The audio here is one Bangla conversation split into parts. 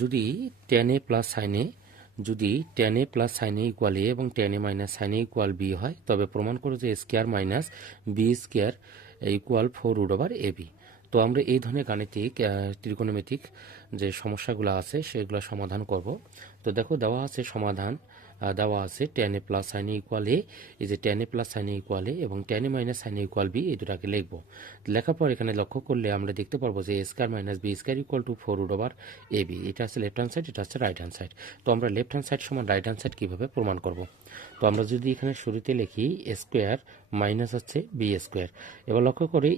যদি tan a plus sine A যদি tan a plus sine A equal A এবং tan a minus sine A equal B হয়, তবে প্রমাণ করো যে square minus B square equal 4√ab। তো আমরা এই ধরনের গাণিতিক ত্রিকোণমিতিক যে সমস্যাগুলো আছে সেগুলো সমাধান করব। তো দেখো দেওয়া আছে সমাধান, দেওয়া আছে tan a plus sine A equal A, এই যে tan a plus sine A equal A এবং tan a minus sine A equal B, এই দুটাকে লিখব। লেখার পর এখানে লক্ষ্য করলে আমরা দেখতে পারবো যে square minus B square equal to 4√ab। এটা আছে লেফট হ্যান্ড সাইড, এটা আছে রাইট হ্যান্ড সাইড। তো আমরা লেফট হ্যান্ড সাইড সমান রাইট হ্যান্ড সাইড কীভাবে প্রমাণ করব? তো আমরা যদি এখানে শুরুতে লিখি স্কোয়ার মাইনাস হচ্ছে বি স্কোয়ার, এবার লক্ষ্য করি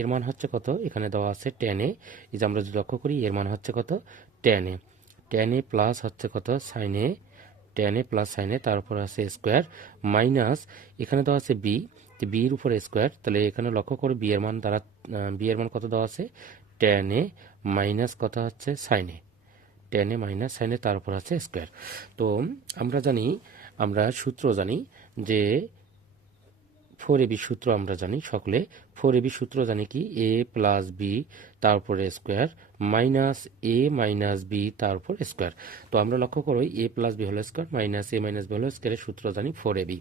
এর মান হচ্ছে কত, এখানে দেওয়া আছে tan a। এই যে আমরা যদি লক্ষ্য করি এর মান হচ্ছে কত, tan a প্লাস হচ্ছে কত sine A, tan a plus sine A, তারপর আছে স্কোয়ার মাইনাস এখানে দেওয়া আছে বি, বির উপর স্কোয়ার। তাহলে এখানে লক্ষ্য করে বি এর মান দ্বারা বি এর মান কত দেওয়া আছে, tan a মাইনাস কত হচ্ছে sine A, tan a minus sine A, তারপর আছে স্কোয়ার। তো আমরা জানি, আমরা সূত্র জানি যে 4ab সূত্র আমরা জানি সকলে। 4ab সূত্র জানি কি, a প্লাস বি তারপরে square minus A minus B তারপর স্কোয়ার। তো আমরা লক্ষ্য করো A plus B whole square minus A minus B whole স্কোয়ারের সূত্র জানি 4ab।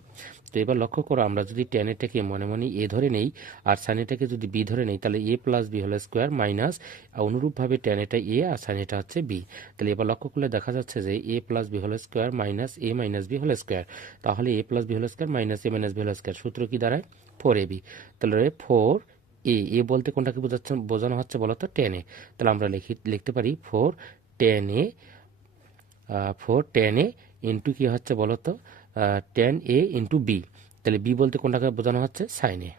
তো এবার লক্ষ্য করো আমরা যদি tan এটাকে মনে মনে এ ধরে নেই আর সাইন এটাকে যদি বি ধরে নেই, তাহলে A plus B whole square minus অনুরূপভাবে tan এটা এ আর সাইন এটা হচ্ছে বি। তাহলে এবার লক্ষ্য করলে দেখা যাচ্ছে যে A plus B whole square minus A minus B whole square, তাহলে A plus B whole square minus A minus B whole square সূত্র কি দাঁড়ায়, 4ab। তাহলে 4a বলতে কোনটাকে বোঝানো হচ্ছে বলতো, tan a। তাহলে আমরা লিখতে পারি 4tan a ইন্টু কি হচ্ছে বলতো, tan a ইন্টু বি। তাহলে বি বলতে কোনটাকে বোঝানো হচ্ছে, সাইন এ।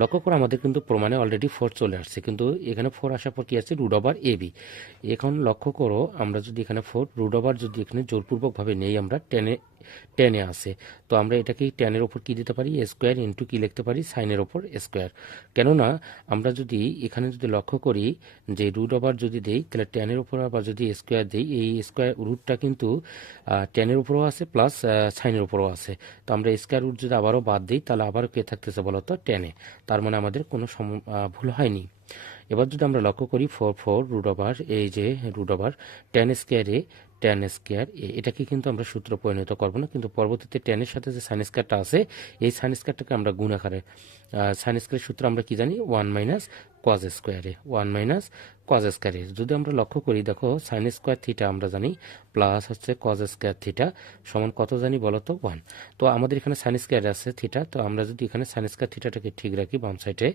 লক্ষ্য করো আমাদের কিন্তু প্রমাণে অলরেডি 4 চলে আসছে, কিন্তু এখানে 4 আসার পর কি আছে, √ab। এখন লক্ষ্য করো আমরা যদি এখানে 4 √, যদি এখানে জোরপূর্বকভাবে নেই আমরা tan এ আসে, তো আমরা এটাকে tan এর ওপর কি দিতে পারি, স্কোয়ার ইন্টু কি লিখতে পারি, সাইনের ওপর স্কোয়ার। কেননা আমরা যদি এখানে যদি লক্ষ্য করি যে √, যদি দেই তাহলে tan এর উপর আবার যদি স্কোয়ার দেই, এই স্কোয়ার রুটটা কিন্তু tan এর উপরও আছে প্লাস সাইনের উপরও আছে। তো আমরা স্কোয়ার রুট যদি আবারও বাদ দিই তাহলে আবারও কে থাকতেছে বলতো, tan a। তার মানে আমাদের কোনো ভুল হয়নি। এবার যদি আমরা লক্ষ্য করি 4 √, এই যে √, tan স্কোয়ার এ tan স্কোয়ার এ, এটাকে কিন্তু আমরা সূত্র পরিণত করব না, কিন্তু পরবর্তীতে tan এর সাথে যে সাইন স্কোয়ারটা আছে এই সাইন স্কোয়ারটাকে আমরা গুণ আকারে, সাইন স্কোয়ারের সূত্র আমরা কি জানি, 1 মাইনাস কজ স্কোয়ারে, 1 মাইনাস কজ স্কোয়ারে। যদি আমরা লক্ষ্য করি দেখো সাইন স্কোয়ার থিটা আমরা জানি প্লাস হচ্ছে কজ স্কোয়ার থিটা সমান কত জানি বলতো, 1। তো আমাদের এখানে সাইন স্কোয়ার আছে থিটা, তো আমরা যদি এখানে সাইন স্কোয়ার থিটাটাকে ঠিক রাখি বাম সাইডে,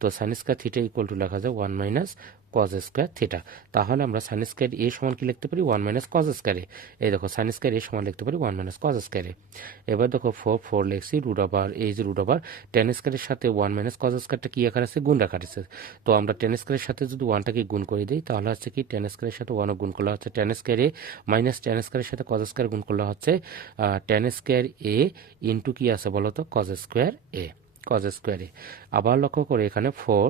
তো sine square theta equal to লেখা যায় 1 মাইনাস কজ স্কোয়ার থিটা। তাহলে আমরা সাইন স্কোয়ার এ সমান কি লিখতে পারি, 1 মাইনাস কজ স্কোয়ারে। এই দেখো সাইন স্কোয়ার এ সমান লিখতে পারি 1 মাইনাস কজ স্কোয়ারে। এবার দেখো 4 লিখছি √, এই যে √, tan স্কোয়ারের সাথে 1 মাইনাস কজ স্কোয়ারটা কি আকার আছে, গুণ আকার আছে। তো আমরা tan স্কোয়ারের সাথে যদি 1টাকে গুণ করে দিই তাহলে হচ্ছে কি, tan স্কোয়ারের সাথে 1 গুণ করলে হচ্ছে tan স্কোয়ার এ মাইনাস tan স্কোয়ারের সাথে কজ স্কোয়ার গুণ করলে হচ্ছে tan স্কোয়ার এ ইন্টু কি আছে বলতো, কজ স্কোয়ার এ, কজ স্কোয়ার এ। আবার লক্ষ্য করে এখানে 4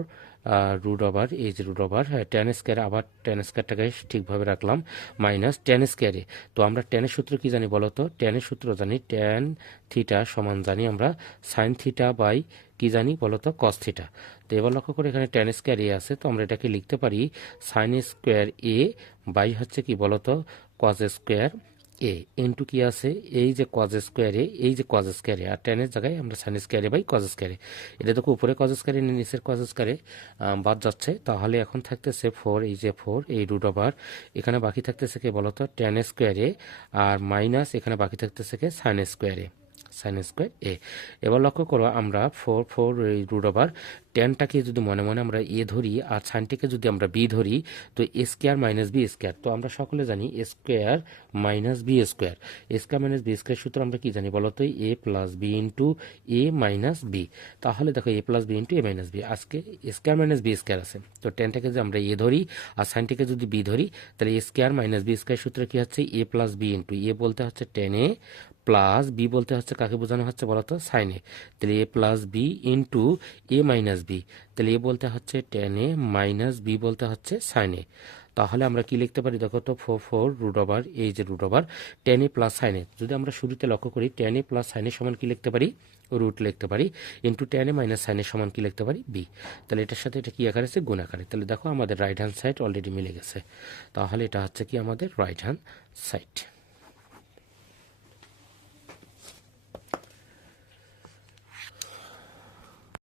√, এই যে √, হ্যাঁ tan স্কোয়ার, আবার tan স্কোয়ারটাকে ঠিকভাবে রাখলাম মাইনাস tan স্কোয়ার এ। তো আমরা tan এর সূত্র কি জানি বলতো, tan এর সূত্র জানি tan থিটা সমান জানি আমরা সাইন থিটা বাই কি জানি বলতো, কস থিটা। তো এবার লক্ষ্য করে এখানে tan স্কোয়ার এ আছে, তো আমরা এটাকে লিখতে পারি সাইন স্কোয়ার এ বাই হচ্ছে কি বলতো, কজ স্কোয়ার এ ইন্টু কি আছে, এই যে কজ স্কোয়ার এ, এই যে কজ স্কোয়ার এ, আর টেনের জায়গায় আমরা sine square A by cos square A. এটা দেখো উপরে কজ স্কোয়ার এ নিচের কজ স্কোয়ার এ বাদ যাচ্ছে, তাহলে এখন থাকতেছে 4, এই যে 4 এই √, এখানে বাকি থাকতেছে কে বলতো, tan স্কোয়ার এ, আর মাইনাস এখানে বাকি থাকতেছে কে সাইন স্কোয়ার এ, সাইন স্কোয়ার এ। এবার লক্ষ্য করো আমরা 4 এই √, টেনটাকে যদি মনে মনে আমরা এ ধরি আর সাইনটিকে যদি আমরা বি ধরি, তো এ স্কোয়ার মাইনাস বি স্কোয়ার। তো আমরা সকলে জানি এ স্কোয়ার মাইনাস বি স্কোয়ার, এ স্কোয়ার মাইনাস বি স্কোয়ার সূত্র আমরা কি জানি বলতো, এ প্লাস বি ইন্টু এ মাইনাস বি। তাহলে দেখো এ প্লাস বি ইন্টু এ মাইনাস বি, আজকে এ স্কোয়ার মাইনাস বি স্কোয়ার আছে, তো টেনটাকে যদি আমরা এ ধরি আর সাইনটিকে যদি বি ধরি, তাহলে এ স্কোয়ার মাইনাস বি স্কোয়ার সূত্র কি হচ্ছে, এ প্লাস বি ইন্টু এ বলতে হচ্ছে tan a প্লাস বি বলতে হচ্ছে কাকে বোঝানো হচ্ছে বলতো, সাইন এ। তাহলে A plus B into A minus B, তাহলে এ বলতে হচ্ছে tan a মাইনাস বি বলতে হচ্ছে সাইন এ। তাহলে আমরা কি লিখতে পারি দেখো তো, 4 রুট ওভার এই যে root over ten A plus sine A. যদি আমরা শুরুতে লক্ষ্য করি টেন এ প্লাস সাইন এ সমান কি লিখতে পারি, রুট লিখতে পারি, ইন্টু টেন এ মাইনাস সাইন এ সমান কি লিখতে পারি, বি। তাহলে এটার সাথে এটা কি আকারে আছে, গুণ আকারে। তাহলে দেখো আমাদের রাইট হ্যান্ড সাইড অলরেডি মিলে গেছে। তাহলে এটা হচ্ছে কি আমাদের রাইট হ্যান্ড সাইড।